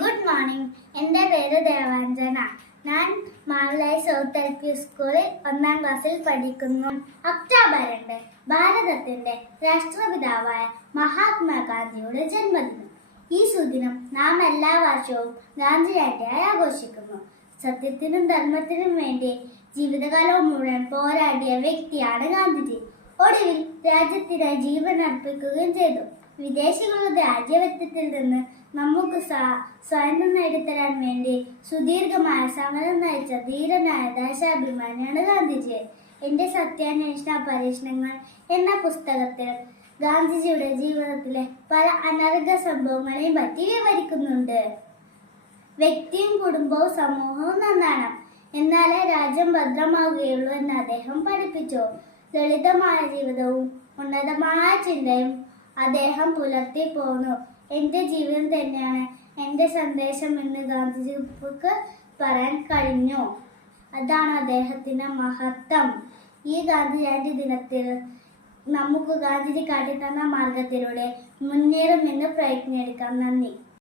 Good morning. എൻ്റെ പേര് ദേവാഞ്ജന. ഞാൻ മാവിലായി സൗത്ത് എൽ പി സ്കൂളിൽ 1ാം ക്ലാസ്സിൽ പഠിക്കുന്നു. ഒക്ടോബർ 2 ഭാരതത്തിന്റെ രാഷ്ട്രപിതാവായ മഹാത്മാഗാന്ധിയുടെ ജന്മദിനം. ഈ സുദിനം നാം എല്ലാ വർഷവും ഗാന്ധി ജയന്തിയായി ആഘോഷിക്കുന്നു. സത്യത്തിനും ധർമ്മത്തിനും വേണ്ടി ജീവിതകാലം മുഴുവൻ പോരാടിയ വ്യക്തിയാണ് ഗാന്ധിജി. ഒടുവിൽ രാജ്യത്തിനായി ജീവൻ അർപ്പിക്കുകയും ചെയ്തു. വിദേശികളുടെ ആധിപത്യത്തിൽ നിന്ന് നമുക്ക് സ്വാതന്ത്ര്യം നേടിത്തരാൻ വേണ്ടി സുദീർഘമായ സമരം നയിച്ച ധീരനായ ദേശാഭിമാനിയാണ് ഗാന്ധിജി. എന്റെ സത്യാന്വേഷണ പരീക്ഷണങ്ങൾ എന്ന പുസ്തകത്തിൽ ഗാന്ധിജിയുടെ ജീവിതത്തിലെ പല അനർഘ സംഭവങ്ങളെയും പറ്റി വിവരിക്കുന്നുണ്ട്. വ്യക്തിയും കുടുംബവും സമൂഹവും നന്നാണ്, എന്നാലേ രാജ്യം ഭദ്രമാവുകയുള്ളൂ എന്ന് അദ്ദേഹം പഠിപ്പിച്ചു. ലളിതമായ ജീവിതവും ഉന്നതമായ ചിന്തയും അദ്ദേഹം പുലർത്തി പോന്നു. എന്റെ ജീവിതം തന്നെയാണ് എന്റെ സന്ദേശം എന്ന് ഗാന്ധിജിക്ക് പറയാൻ കഴിഞ്ഞു. അതാണ് അദ്ദേഹത്തിന്റെ മഹത്വം. ഈ ഗാന്ധി ജയന്തി ദിനത്തിൽ നമുക്ക് ഗാന്ധിജി കാട്ടിത്തന്ന മാർഗത്തിലൂടെ മുന്നേറുമെന്ന് പ്രയത്നിക്കാം. നന്ദി.